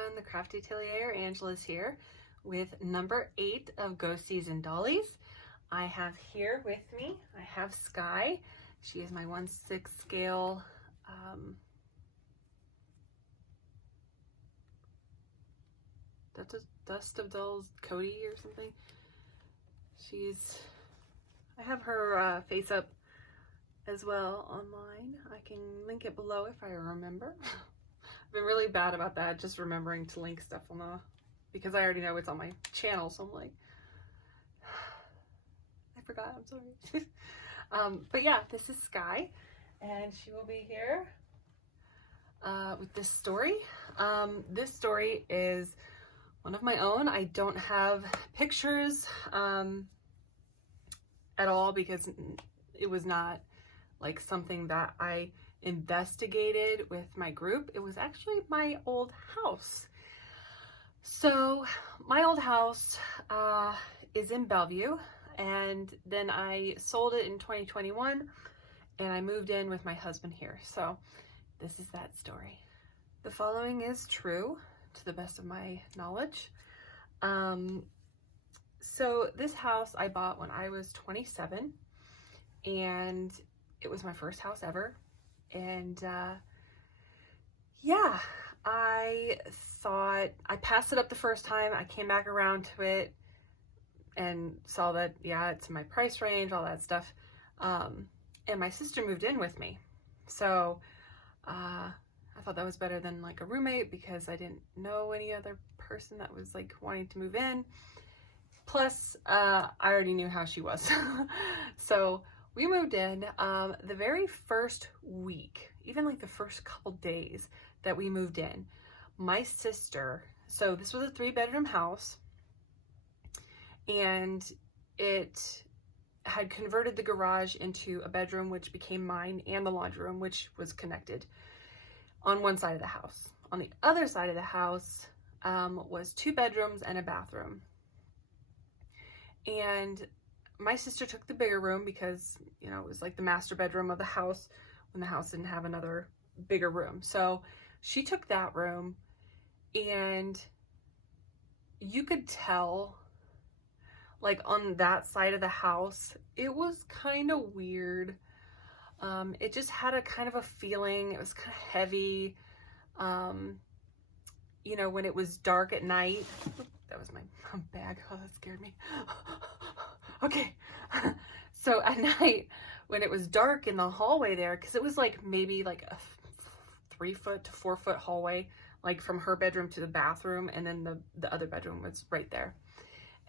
everyone, the Crafty Atelier, Angela's here with number 8 of Ghosties and Dollies. I have here with me, I have Sky. She is my 1/6 scale that's a Dust of Dolls Cody or something. I have her face up as well online. I can link it below if I remember. I've been really bad about that, just remembering to link stuff on because I already know it's on my channel, so I'm like, I forgot, I'm sorry. But yeah, this is Sky, and she will be here with this story. This story is one of my own. I don't have pictures at all because it was not like something that I investigated with my group. It was actually my old house. So my old house is in Bellevue, and then I sold it in 2021 and I moved in with my husband here. So this is that story. The following is true to the best of my knowledge. So this house I bought when I was 27, and it was my first house ever. And yeah, I thought I passed it up the first time. I came back around to it and saw that, yeah, it's in my price range, all that stuff. And my sister moved in with me. So I thought that was better than like a roommate because I didn't know any other person that was like wanting to move in. Plus, I already knew how she was. So we moved in. The very first week, even like the first couple days that we moved in, my sister, so this was a 3-bedroom house, and it had converted the garage into a bedroom, which became mine, and the laundry room, which was connected on one side of the house. On the other side of the house was 2 bedrooms and a bathroom. And my sister took the bigger room because, you know, it was like the master bedroom of the house when the house didn't have another bigger room. So she took that room, and you could tell, like on that side of the house, it was kind of weird. It just had a kind of a feeling. It was kind of heavy. You know, when it was dark at night. That was my bag. Oh, that scared me. Okay. So at night, when it was dark in the hallway there, because it was like maybe like a 3-foot to 4-foot hallway, like from her bedroom to the bathroom, and then the other bedroom was right there,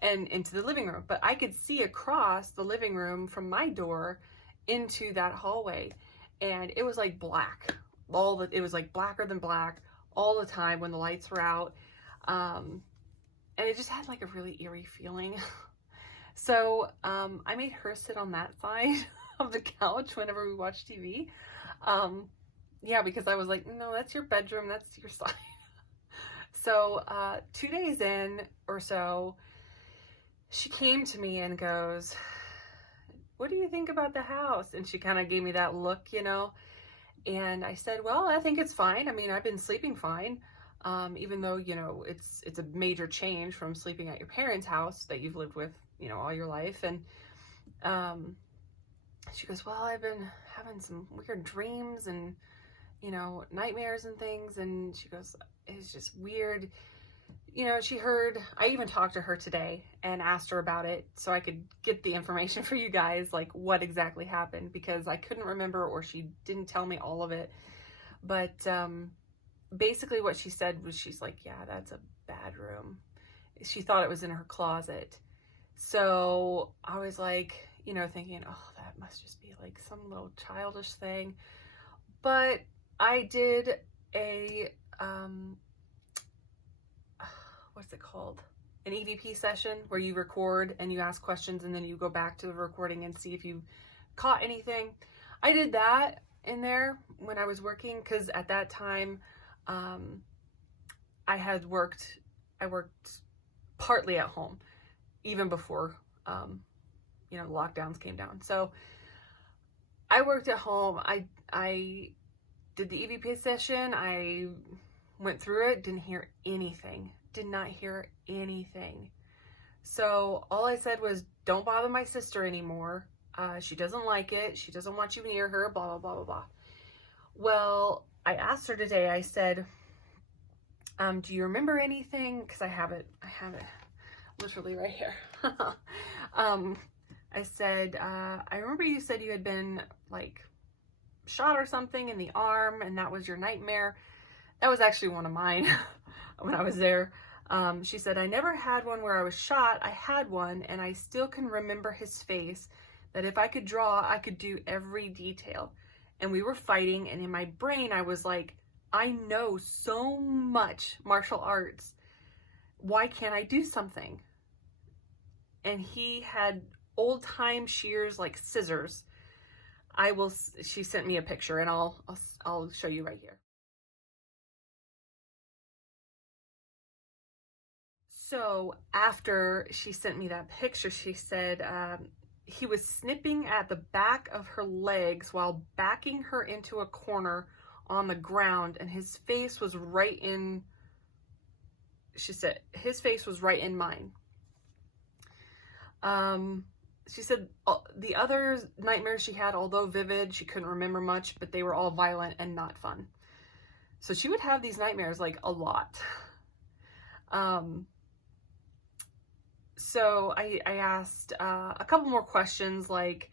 and into the living room. But I could see across the living room from my door into that hallway, and it was like black. It was like blacker than black all the time when the lights were out. And it just had like a really eerie feeling. So I made her sit on that side of the couch whenever we watched TV. Yeah, because I was like, no, that's your bedroom, that's your side. So 2 days in or so, she came to me and goes, what do you think about the house? And she kind of gave me that look, you know. And I said, well, I think it's fine. I mean, I've been sleeping fine. Even though, you know, it's a major change from sleeping at your parents' house that you've lived with, you know, all your life. And she goes, well, I've been having some weird dreams and, you know, nightmares and things. And she goes, it's just weird. You know, I even talked to her today and asked her about it so I could get the information for you guys, like what exactly happened, because I couldn't remember, or she didn't tell me all of it. But basically what she said was, she's like, yeah, that's a bad room. She thought it was in her closet. So I was like, you know, thinking, oh, that must just be like some little childish thing. But I did a, what's it called? An EVP session where you record and you ask questions, and then you go back to the recording and see if you caught anything. I did that in there when I was working, because at that time, I worked partly at home, even before, you know, lockdowns came down. So I worked at home. I did the EVP session. I went through it, didn't hear anything. Did not hear anything. So all I said was, don't bother my sister anymore. She doesn't like it. She doesn't want you near her, blah, blah, blah, blah, blah. Well, I asked her today, I said, do you remember anything? Because I have it literally right here. I said, I remember you said you had been like shot or something in the arm, and that was your nightmare. That was actually one of mine when I was there. She said, I never had one where I was shot. I had one, and I still can remember his face, that if I could draw, I could do every detail. And we were fighting, and in my brain, I was like, I know so much martial arts. Why can't I do something? And he had old-time shears, like scissors. She sent me a picture, and I'll show you right here. So after she sent me that picture, she said he was snipping at the back of her legs while backing her into a corner on the ground, and his face was right in, she said, his face was right in mine. She said the other nightmares she had, although vivid, she couldn't remember much, but they were all violent and not fun. So she would have these nightmares like a lot. So I asked a couple more questions, like,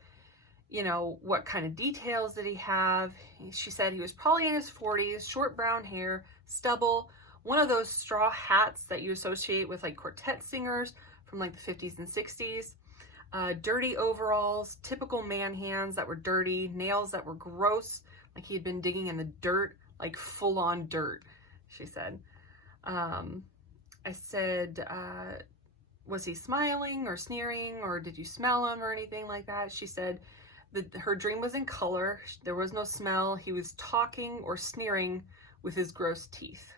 you know, what kind of details did he have? She said he was probably in his 40s, short brown hair, stubble, one of those straw hats that you associate with like quartet singers from like the 50s and 60s, dirty overalls, typical man hands that were dirty, nails that were gross, like he had been digging in the dirt, like full on dirt, she said. I said, was he smiling or sneering, or did you smell him or anything like that? She said that her dream was in color. There was no smell. He was talking or sneering with his gross teeth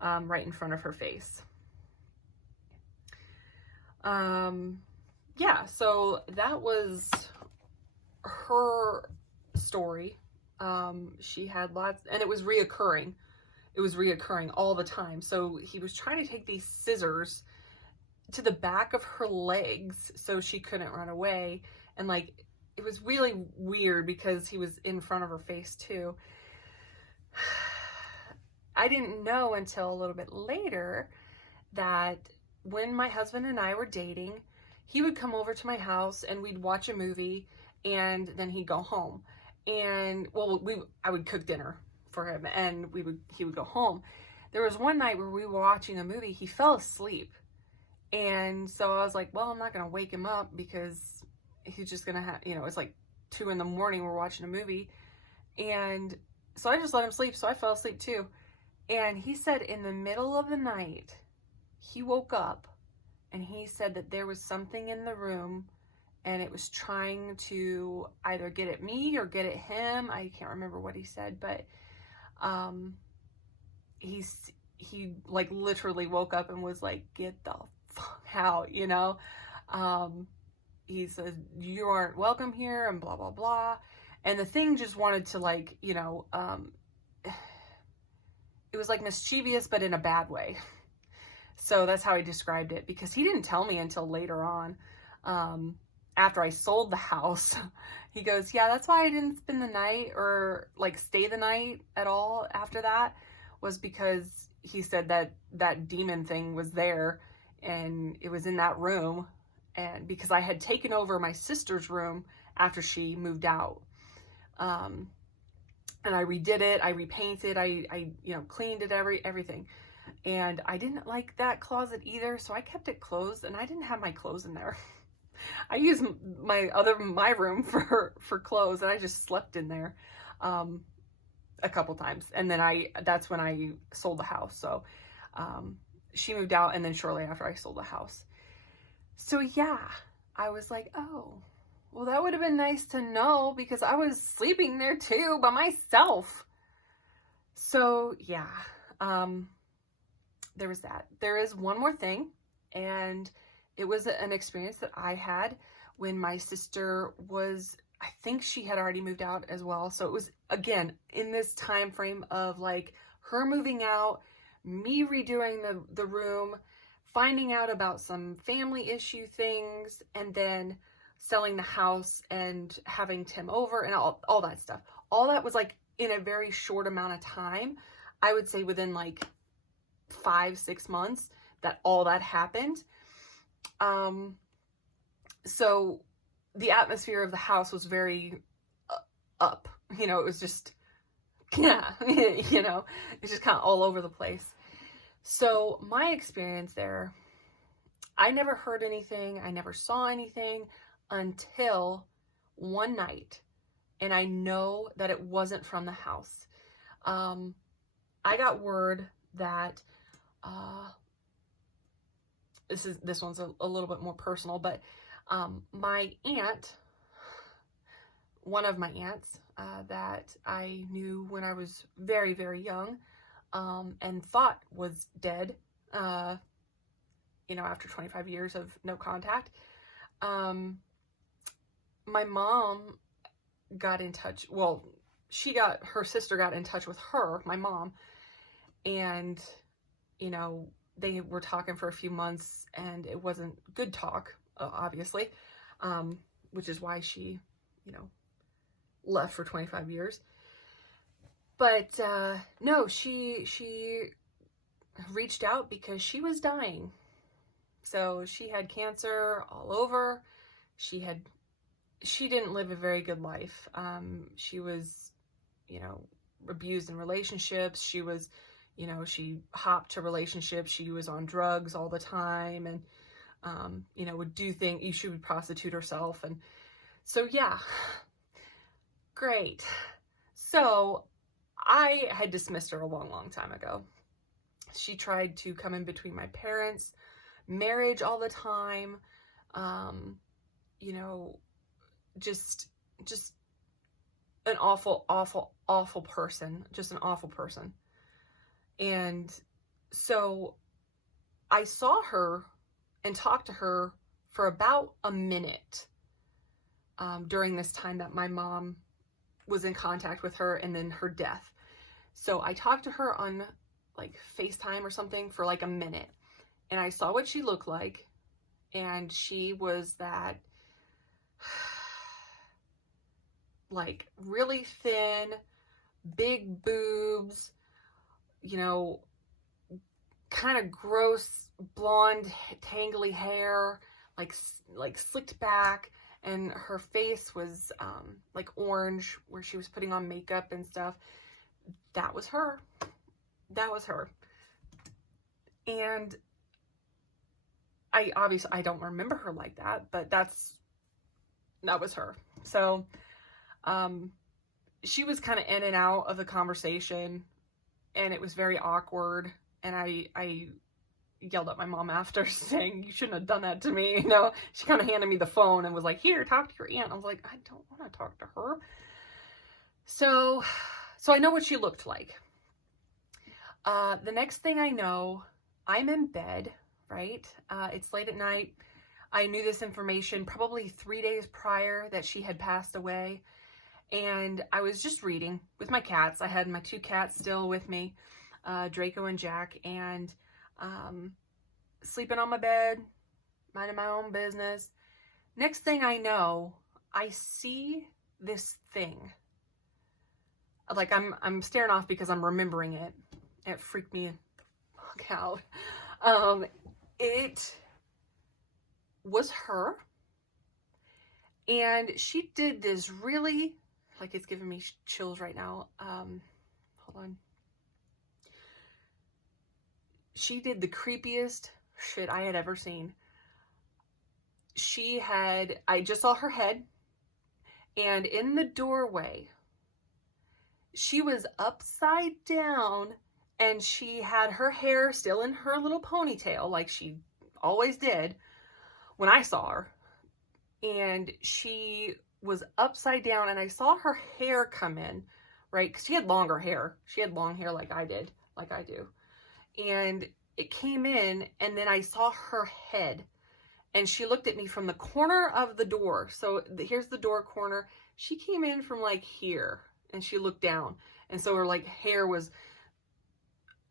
right in front of her face. Yeah, so that was her story. She had lots, and it was reoccurring. It was reoccurring all the time. So he was trying to take these scissors to the back of her legs so she couldn't run away. And like, it was really weird because he was in front of her face too. I didn't know until a little bit later that when my husband and I were dating, he would come over to my house and we'd watch a movie, and then he'd go home. And well, I would cook dinner for him, and he would go home. There was one night where we were watching a movie, he fell asleep. And so I was like, well, I'm not going to wake him up because he's just going to have, you know, it's like 2 a.m, we're watching a movie. And so I just let him sleep. So I fell asleep too. And he said in the middle of the night, he woke up and he said that there was something in the room and it was trying to either get at me or get at him. I can't remember what he said, but he like literally woke up and was like, get the fuck out, you know. He says, you aren't welcome here and blah blah blah. And the thing just wanted to, like, you know, it was like mischievous but in a bad way. So that's how he described it, because he didn't tell me until later on, after I sold the house. He goes, yeah, that's why I didn't spend the night or like stay the night at all after that, was because he said that that demon thing was there and it was in that room. And because I had taken over my sister's room after she moved out, and I redid it, I repainted, I you know, cleaned it, everything. And I didn't like that closet either, so I kept it closed, and I didn't have my clothes in there. I used my room for clothes, and I just slept in there a couple times. And then that's when I sold the house. So she moved out, and then shortly after I sold the house. So yeah, I was like, oh, well, that would have been nice to know, because I was sleeping there too by myself. So yeah, there was that. There is one more thing, and it was an experience that I had when my sister was, I think she had already moved out as well. So it was, again, in this time frame of like her moving out, me redoing the room, finding out about some family issue things, and then selling the house and having Tim over and all that stuff. All that was like in a very short amount of time. I would say within like 5-6 months that all that happened. So the atmosphere of the house was very up, you know, it was just, yeah, you know, it's just kind of all over the place. So my experience there, I never heard anything. I never saw anything until one night. And I know that it wasn't from the house. I got word that, this one's a little bit more personal, but my aunt, one of my aunts that I knew when I was very, very young, and thought was dead, you know, after 25 years of no contact. My mom got in touch, well, her sister got in touch with her, my mom, and, you know, they were talking for a few months, and it wasn't good talk, obviously, which is why she, you know, left for 25 years. But no, she reached out because she was dying. So she had cancer all over. She didn't live a very good life. She was, you know, abused in relationships. She was, you know, she hopped to relationships. She was on drugs all the time, and, you know, would do things, she would prostitute herself. And so, yeah, great. So I had dismissed her a long, long time ago. She tried to come in between my parents' marriage all the time. You know, just an awful, awful, awful person. Just an awful person. And so I saw her and talked to her for about a minute during this time that my mom was in contact with her, and then her death. So I talked to her on like FaceTime or something for like a minute, and I saw what she looked like, and she was that like really thin, big boobs, you know, kind of gross blonde tangly hair, like slicked back, and her face was like orange where she was putting on makeup and stuff. That was her. That was her. And I don't remember her like that, but that was her. So she was kind of in and out of the conversation, and it was very awkward. And I yelled at my mom after, saying, "You shouldn't have done that to me." You know, she kind of handed me the phone and was like, "Here, talk to your aunt." I was like, I don't want to talk to her. So I know what she looked like. The next thing I know, I'm in bed, right? It's late at night. I knew this information probably 3 days prior that she had passed away. And I was just reading with my cats. I had my 2 cats still with me, Draco and Jack, and sleeping on my bed, minding my own business. Next thing I know, I see this thing. Like I'm staring off because I'm remembering it. It freaked me the fuck out. It was her, and she did this really, like, it's giving me chills right now. Hold on. She did the creepiest shit I had ever seen. I just saw her head, and in the doorway, she was upside down, and she had her hair still in her little ponytail, like she always did when I saw her. And she was upside down, and I saw her hair come in, right? Because she had longer hair. She had long hair like I did, like I do. And it came in, and then I saw her head, and she looked at me from the corner of the door. So here's the door corner. She came in from like here, and she looked down. And so her like hair was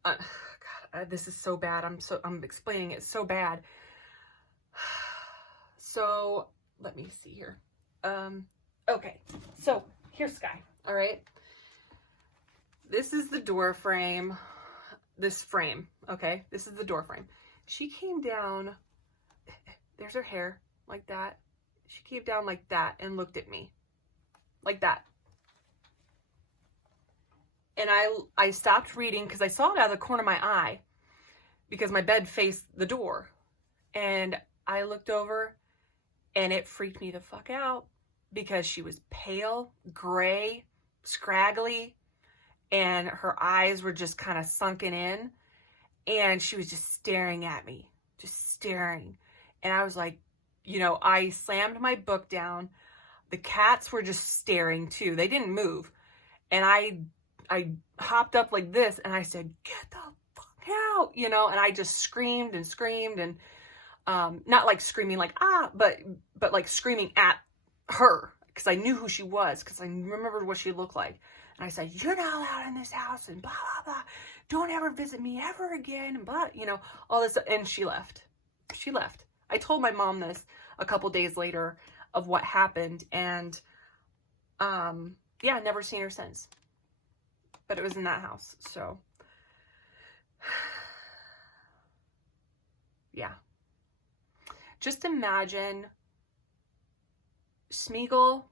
God, this is so bad. I'm explaining it so bad. So let me see here. Okay, so here's Sky. All right, this is the door frame. This frame. Okay, this is the door frame. She came down. There's her hair like that. She came down like that and looked at me like that. And I stopped reading because I saw it out of the corner of my eye because my bed faced the door. And I looked over and it freaked me the fuck out because she was pale, gray, scraggly, and her eyes were just kind of sunken in. And she was just staring at me, just staring. And I was like, you know, I slammed my book down. The cats were just staring too. They didn't move. And I hopped up like this and I said, get the fuck out, you know, and I just screamed and screamed and not like screaming like, but like screaming at her because I knew who she was because I remembered what she looked like. And I said, you're not allowed in this house and blah, blah, blah. Don't ever visit me ever again. And blah, you know, all this. And she left. She left. I told my mom this a couple days later of what happened. And yeah, never seen her since. But it was in that house. So yeah. Just imagine Smeagol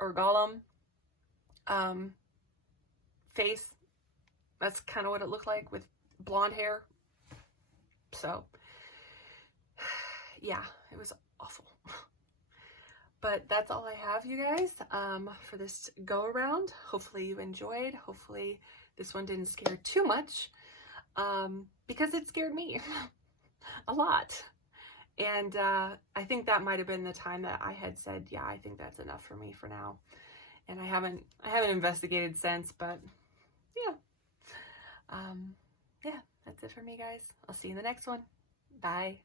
or Gollum face. That's kind of what it looked like with blonde hair. So yeah, it was awful. But that's all I have, you guys, for this go around. Hopefully you enjoyed. Hopefully this one didn't scare too much, because it scared me a lot. And I think that might have been the time that I had said, yeah, I think that's enough for me for now. And I haven't investigated since, but yeah. Yeah, that's it for me, guys. I'll see you in the next one. Bye.